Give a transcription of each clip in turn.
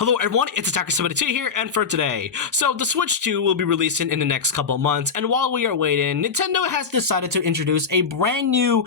Hello everyone, it's Attacker72 here, and for today, so the Switch 2 will be releasing in the next couple months, and while we are waiting, Nintendo has decided to introduce a brand new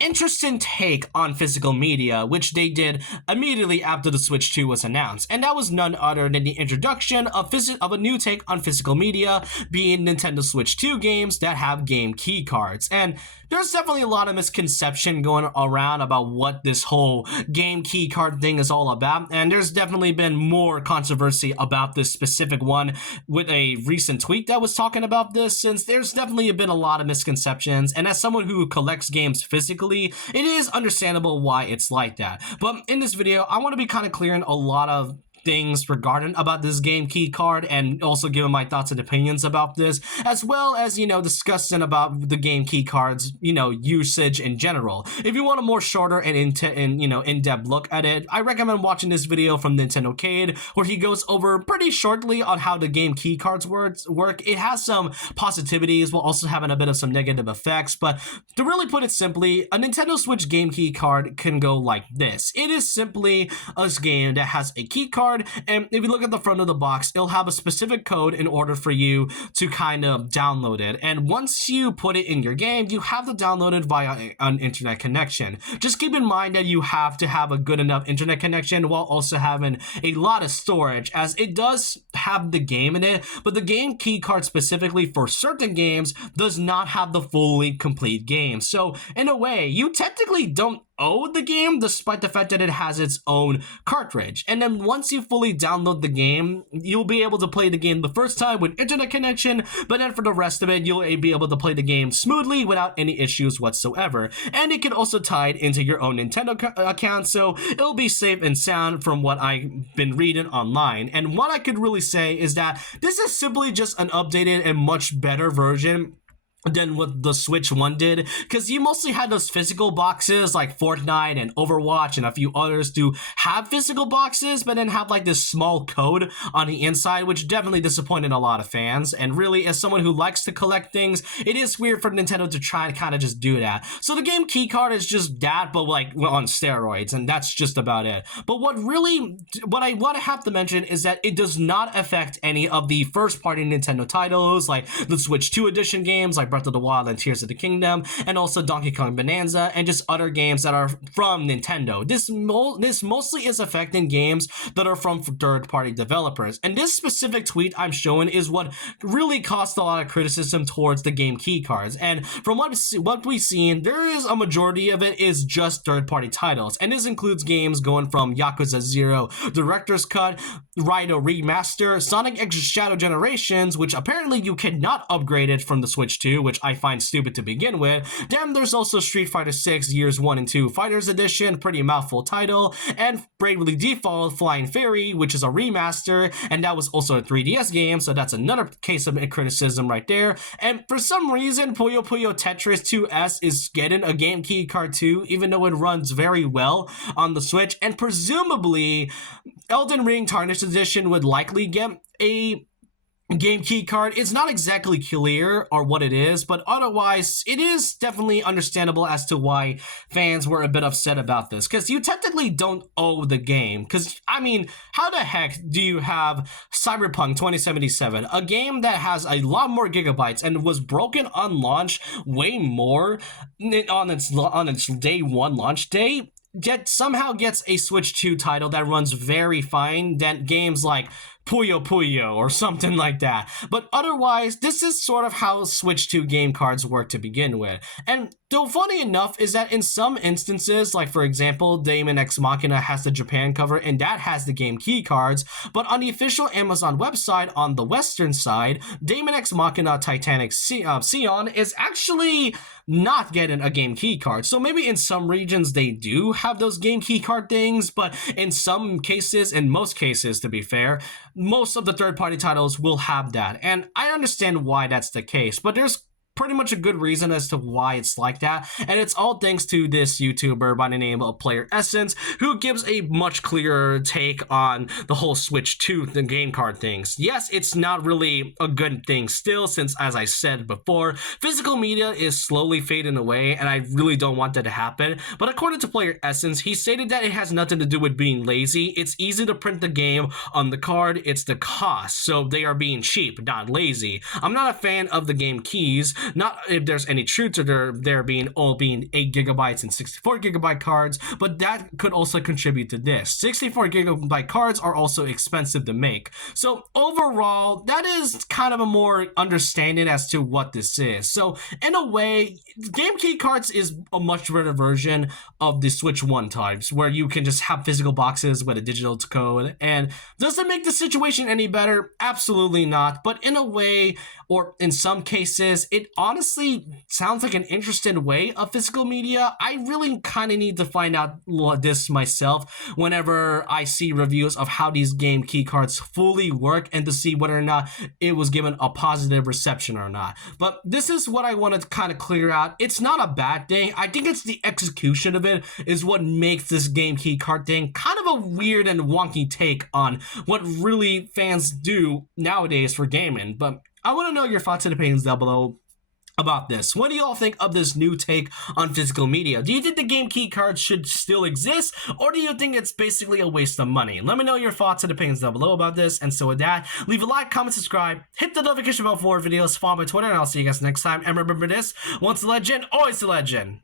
interesting take on physical media, which they did immediately after the Switch 2 was announced, and that was none other than the introduction of a new take on physical media, being Nintendo Switch 2 games that have game key cards. And there's definitely a lot of misconception going around about what this whole game key card thing is all about, and there's definitely been more controversy about this specific one with a recent tweet that was talking about this, since there's definitely been a lot of misconceptions, and as someone who collects games physically, it is understandable why it's like that. But in this video, I want to be kind of clearing a lot of things regarding about this game key card, and also giving my thoughts and opinions about this, as well as, discussing about the game key cards, usage in general. If you want a more shorter and in-depth look at it, I recommend watching this video from Nintendocade, where he goes over pretty shortly on how the game key cards work. It has some positivities while also having a bit of some negative effects, but to really put it simply, a Nintendo Switch game key card can go like this. It is simply a game that has a key card, and if you look at the front of the box, it'll have a specific code in order for you to kind of download it. And once you put it in your game, you have to download it via an internet connection. Just keep in mind that you have to have a good enough internet connection while also having a lot of storage, as it does have the game in it, but the game key card specifically for certain games does not have the fully complete game. So in a way, you technically don't own the game, despite the fact that it has its own cartridge. And then once you fully download the game, you'll be able to play the game the first time with internet connection, but then for the rest of it, you'll be able to play the game smoothly without any issues whatsoever. And it can also tie it into your own Nintendo account, so it'll be safe and sound from what I've been reading online. And what I could really say is that this is simply just an updated and much better version than what the Switch 1 did, because you mostly had those physical boxes like Fortnite and Overwatch and a few others do have physical boxes, but then have like this small code on the inside, which definitely disappointed a lot of fans. And really, as someone who likes to collect things, it is weird for Nintendo to try and kind of just do that. So the game key card is just that, but like on steroids, and that's just about it. But what I have to mention is that it does not affect any of the first party Nintendo titles, like the Switch 2 edition games like Breath of the Wild and Tears of the Kingdom, and also Donkey Kong Bonanza, and just other games that are from Nintendo. This mostly is affecting games that are from third-party developers, and this specific tweet I'm showing is what really caused a lot of criticism towards the game key cards. And from what we've seen, there is a majority of it is just third-party titles, and this includes games going from Yakuza 0 Director's Cut, Raiden Remaster, Sonic X Shadow Generations, which apparently you cannot upgrade it from the Switch 2, which I find stupid to begin with. Then there's also Street Fighter 6 Years 1 and 2 Fighters Edition, pretty mouthful title, and Bravely Default Flying Fairy, which is a remaster, and that was also a 3DS game, so that's another case of criticism right there. And for some reason, Puyo Puyo Tetris 2S is getting a game key card too, even though it runs very well on the Switch, and presumably Elden Ring Tarnished Edition would likely get a game key card. It's not exactly clear or what it is, but otherwise it is definitely understandable as to why fans were a bit upset about this, because you technically don't own the game. Because I mean, how the heck do you have Cyberpunk 2077, a game that has a lot more gigabytes and was broken on launch way more on its day one launch day, yet somehow gets a Switch 2 title that runs very fine than games like Puyo Puyo or something like that. But otherwise, this is sort of how Switch 2 game cards work to begin with. And though funny enough is that in some instances, like for example, Daemon X Machina has the Japan cover and that has the game key cards, but on the official Amazon website on the western side, Daemon X Machina Titanic Sion is actually not getting a game key card. So maybe in some regions they do have those game key card things, but in some cases, in most cases to be fair, most of the third-party titles will have that. And I understand why that's the case, but there's pretty much a good reason as to why it's like that, and it's all thanks to this YouTuber by the name of Player Essence, who gives a much clearer take on the whole Switch 2 the game card things. Yes, it's not really a good thing still, since as I said before, physical media is slowly fading away, and I really don't want that to happen. But according to Player Essence, he stated that it has nothing to do with being lazy. It's easy to print the game on the card, it's the cost. So they are being cheap, not lazy. I'm not a fan of the game keys, not if there's any truth to there being all being 8 gigabytes and 64 gigabyte cards, but that could also contribute to this. 64 gigabyte cards are also expensive to make. So overall, that is kind of a more understanding as to what this is. So in a way, game key cards is a much better version of the Switch 1 types, where you can just have physical boxes with a digital code. And does it make the situation any better? Absolutely not. But in a way, or in some cases, it honestly sounds like an interesting way of physical media. I really kind of need to find out this myself whenever I see reviews of how these game key cards fully work, and to see whether or not it was given a positive reception or not. But this is what I want to kind of clear out. It's not a bad thing. I think it's the execution of it is what makes this game key card thing kind of a weird and wonky take on what really fans do nowadays for gaming. But I want to know your thoughts and opinions down below about this. What do you all think of this new take on physical media? Do you think the game key cards should still exist, or do you think it's basically a waste of money? Let me know your thoughts and opinions down below about this. And so with that, leave a like, comment, subscribe, hit the notification bell for more videos, follow my Twitter, and I'll see you guys next time. And remember this, once a legend, always a legend.